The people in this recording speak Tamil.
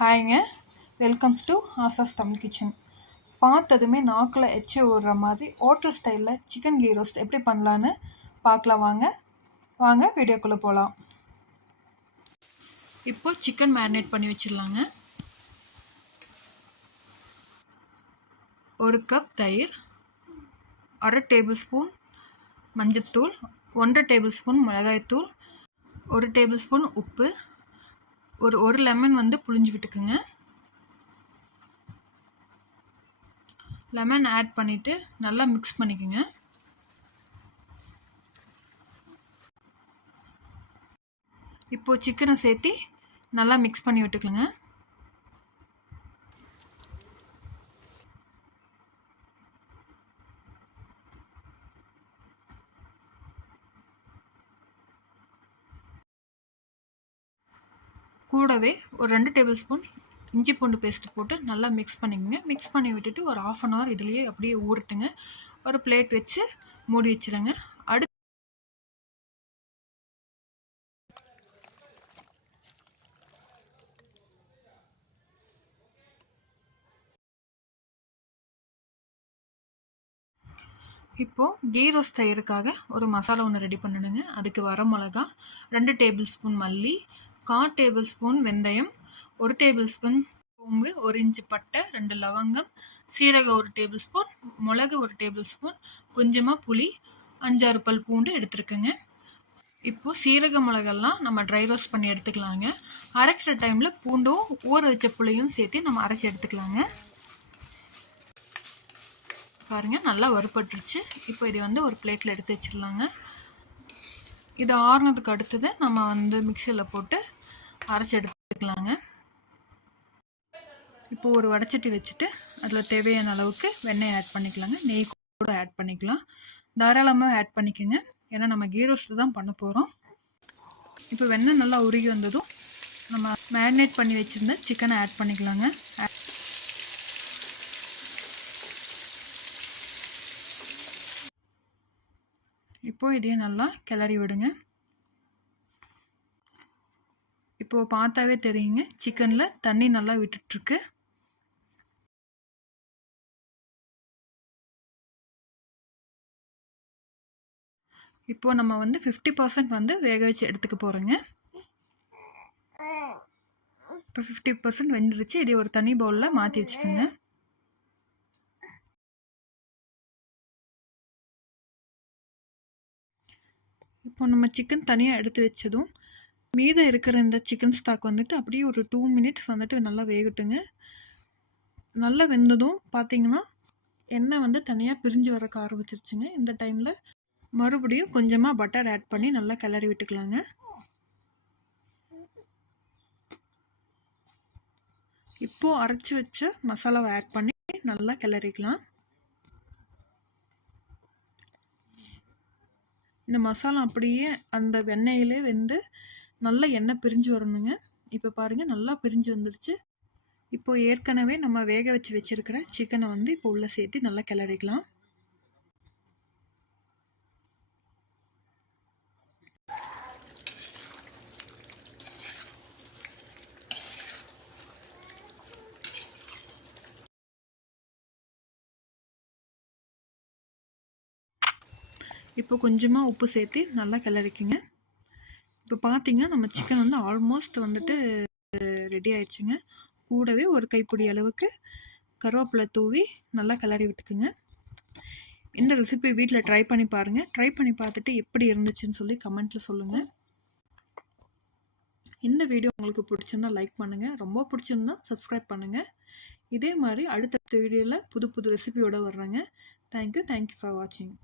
ஹாய்ங்க, வெல்கம் டு ஆசாஸ் தமிழ் கிச்சன். பார்த்ததுமே நாக்கில் எச்சி ஊறுற மாதிரி ஹோட்டல் ஸ்டைலில் சிக்கன் கீ ரோஸ்ட் எப்படி பண்ணலான்னு பார்க்கலாம். வாங்க வீடியோக்குள்ளே போகலாம். இப்போ சிக்கன் மேரினேட் பண்ணி வச்சிடலாங்க. 1 கப் தயிர், 1/2 டேபிள் ஸ்பூன் மஞ்சத்தூள், 1/2 டேபிள் ஸ்பூன் மிளகாய்த்தூள், 1 டேபிள் ஸ்பூன் உப்பு, ஒரு லெமன் புழிஞ்சு விட்டுக்குங்க. லெமன் ஆட் பண்ணிவிட்டு நல்லா மிக்ஸ் பண்ணிக்கோங்க. இப்போது சிக்கனை சேர்த்து நல்லா மிக்ஸ் பண்ணி விட்டுக்கோங்க. கூடவே ஒரு 2 டேபிள் ஸ்பூன் இஞ்சி பூண்டு பேஸ்ட்டு போட்டு நல்லா மிக்ஸ் பண்ணிக்கோங்க. மிக்ஸ் பண்ணி விட்டுட்டு ஒரு 1/2 hour இதுலேயே அப்படியே ஊறட்டுங்க. ஒரு பிளேட் வச்சு மூடி வச்சுடுங்க. இப்போது கீ ரோஸ்ட் செய்யறதுக்காக ஒரு மசாலா ஒன்று ரெடி பண்ணணுங்க. அதுக்கு வர மிளகா, 2 டேபிள் ஸ்பூன் மல்லி, 1/4 டேபிள் ஸ்பூன் வெந்தயம், 1 டேபிள் ஸ்பூன் சோம்பு, 1 இன்ச்சு பட்டை, 2 லவங்கம், சீரகம் 1 டேபிள் ஸ்பூன், மிளகு 1 டேபிள் ஸ்பூன், கொஞ்சமாக புளி, 5-6 பல் பூண்டு எடுத்துருக்குங்க. இப்போது சீரக மிளகெல்லாம் நம்ம ட்ரை ரோஸ்ட் பண்ணி எடுத்துக்கலாங்க. அரைக்கிற டைமில் பூண்டும் ஊற வச்ச புளியும் சேர்த்து நம்ம அரைச்சி எடுத்துக்கலாங்க. பாருங்கள், நல்லா வறுபட்டுருச்சு. இப்போ இது ஒரு பிளேட்டில் எடுத்து வச்சிடலாங்க. இது ஆறுனதுக்கு அடுத்தது நம்ம மிக்சியில் போட்டு அரைச்சி எடுத்துக்கலாங்க. இப்போ ஒரு வடைச்சட்டி வச்சுட்டு அதில் தேவையான அளவுக்கு வெண்ணெய் ஆட் பண்ணிக்கலாங்க. நெய் கூட ஆட் பண்ணிக்கலாம். தாராளமாக ஆட் பண்ணிக்கோங்க, ஏன்னா நம்ம கீ ரோஸ்ட் தான் பண்ண போகிறோம். இப்போ வெண்ணெய் நல்லா உருகி வந்ததும் நம்ம மேரினேட் பண்ணி வச்சுருந்த சிக்கனை ஆட் பண்ணிக்கலாங்க. இப்போது இதையும் நல்லா கிளறி விடுங்க. இப்போது பார்த்தாவே தெரியுங்க, சிக்கனில் தண்ணி நல்லா விட்டுட்டுருக்கு. இப்போது நம்ம 50% வேக வச்சு எடுத்துக்க போகிறோங்க. இப்போ 50% வெந்துருச்சு. இதை ஒரு தனி பவுலில் மாற்றி வச்சுக்கோங்க. இப்போ நம்ம சிக்கன் தனியாக எடுத்து வச்சதும் மீதம் இருக்கிற இந்த சிக்கன் ஸ்டாக் அப்படியே ஒரு 2 மினிட்ஸ் நல்லா வேகட்டுங்க. நல்லா வெந்ததும் பார்த்தீங்கன்னா எண்ணெய் தனியாக பிரிஞ்சு வரக்க ஆரம்பிச்சிருச்சுங்க. இந்த டைமில் மறுபடியும் கொஞ்சமாக பட்டர் ஆட் பண்ணி நல்லா கிளறி விட்டுக்கலாங்க. இப்போது அரைச்சி வச்ச மசாலாவை ஆட் பண்ணி நல்லா கிளறிக்கலாம். இந்த மசாலா அப்படியே அந்த வெண்ணெயிலே நல்லா எண்ணெய் பிரிஞ்சு வரணுங்க. இப்போ பாருங்கள், நல்லா பிரிஞ்சு வந்துடுச்சு. இப்போது ஏற்கனவே நம்ம வேக வச்சு வச்சுருக்கிற சிக்கனை இப்போ உள்ளே சேர்த்து நல்லா கிளறிக்கலாம். இப்போ கொஞ்சமாக உப்பு சேர்த்து நல்லா கிளறிக்குங்க. இப்போ பார்த்தீங்கன்னா நம்ம சிக்கன் ஆல்மோஸ்ட் ரெடி ஆயிடுச்சுங்க. கூடவே ஒரு கைப்பிடி அளவுக்கு கருவேப்பிலை தூவி நல்லா கிளறி விட்டுக்குங்க. இந்த ரெசிபி வீட்டில் ட்ரை பண்ணி பாருங்கள். ட்ரை பண்ணி பார்த்துட்டு எப்படி இருந்துச்சுன்னு சொல்லி கமெண்ட்டில் சொல்லுங்கள். இந்த வீடியோ உங்களுக்கு பிடிச்சிருந்தா லைக் பண்ணுங்கள். ரொம்ப பிடிச்சிருந்தா சப்ஸ்கிரைப் பண்ணுங்கள். இதே மாதிரி அடுத்தடுத்த வீடியோவில் புது புது ரெசிபியோடு வர்றாங்க. தேங்க்யூ ஃபார் வாட்சிங்.